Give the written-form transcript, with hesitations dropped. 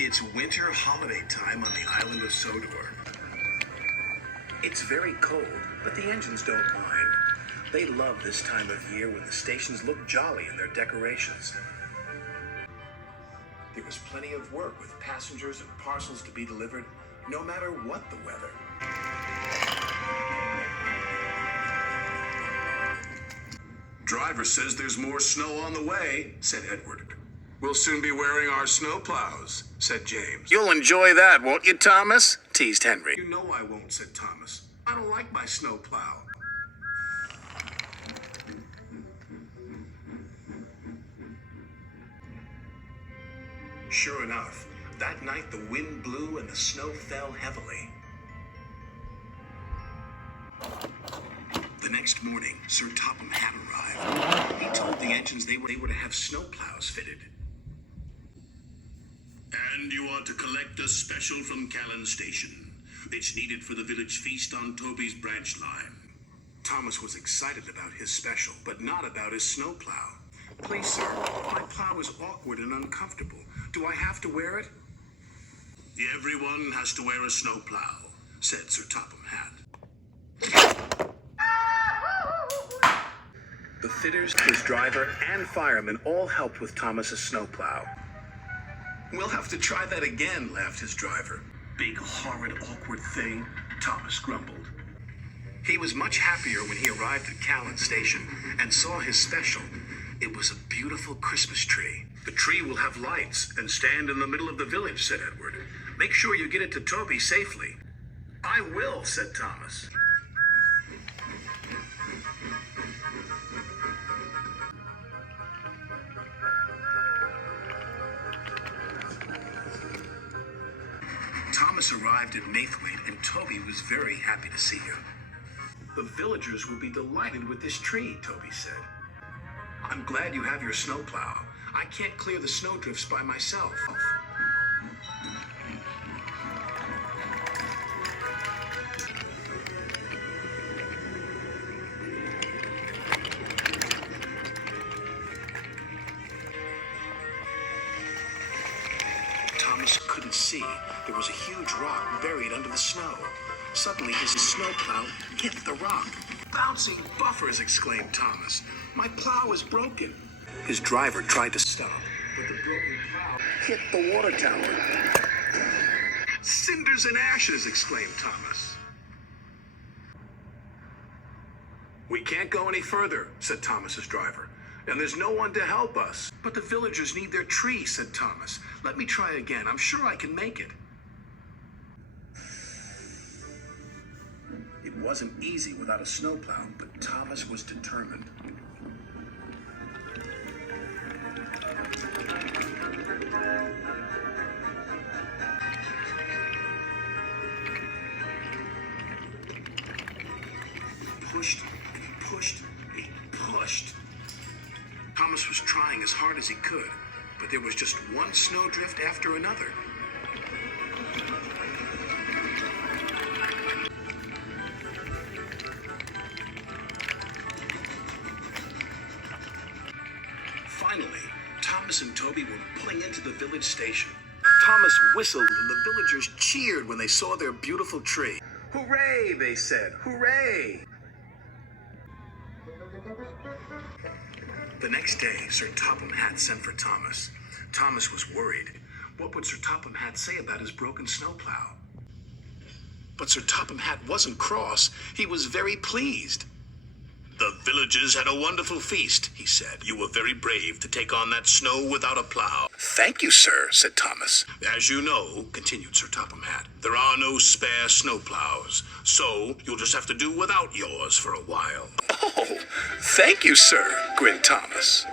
It's winter holiday time on the island of Sodor. It's very cold, but the engines don't mind. They love this time of year when the stations look jolly in their decorations. There was plenty of work with passengers and parcels to be delivered, no matter what the weather. Driver says there's more snow on the way, said Edward. We'll soon be wearing our snow plows, said James. You'll enjoy that, won't you, Thomas? Teased Henry. You know I won't, said Thomas. I don't like my snow plow. Sure enough, that night the wind blew and the snow fell heavily. The next morning, Sir Topham Hatt arrived. He told the engines they were to have snow plows fitted. And you are to collect a special from Callan Station. It's needed for the village feast on Toby's branch line. Thomas was excited about his special, but not about his snow plow. Please, sir, my plow is awkward and uncomfortable. Do I have to wear it? Everyone has to wear a snow plow, said Sir Topham Hatt. The fitters, his driver, and firemen all helped with Thomas's snowplow. We'll have to try that again, laughed his driver. Big, horrid, awkward thing, Thomas grumbled. He was much happier when he arrived at Callan Station and saw his special. It was a beautiful Christmas tree. The tree will have lights and stand in the middle of the village, said Edward. Make sure you get it to Toby safely. I will, said Thomas. Thomas arrived at Maithwaite, and Toby was very happy to see him. The villagers will be delighted with this tree, Toby said. I'm glad you have your snowplow. I can't clear the snowdrifts by myself. Thomas couldn't see. There was a huge rock buried under the snow. Suddenly, his snowplow hit the rock. Bouncing buffers, exclaimed Thomas. My plow is broken. His driver tried to stop, but the broken plow hit the water tower. Cinders and ashes, exclaimed Thomas. We can't go any further, said Thomas's driver. And there's no one to help us. But the villagers need their tree, said Thomas. Let me try again. I'm sure I can make it. It wasn't easy without a snowplow, but Thomas was determined. Pushed and he pushed and he pushed. Thomas was trying as hard as he could, but there was just one snowdrift after another. Finally, Thomas and Toby were pulling into the village station. Thomas whistled and the villagers cheered when they saw their beautiful tree. Hooray, they said, hooray! The next day, Sir Topham Hatt sent for Thomas. Thomas was worried. What would Sir Topham Hatt say about his broken snowplow? But Sir Topham Hatt wasn't cross. He was very pleased. The villagers had a wonderful feast, he said. You were very brave to take on that snow without a plow. Thank you, sir, said Thomas. As you know, continued Sir Topham Hatt, there are no spare snow plows, so you'll just have to do without yours for a while. Oh, thank you, sir, grinned Thomas.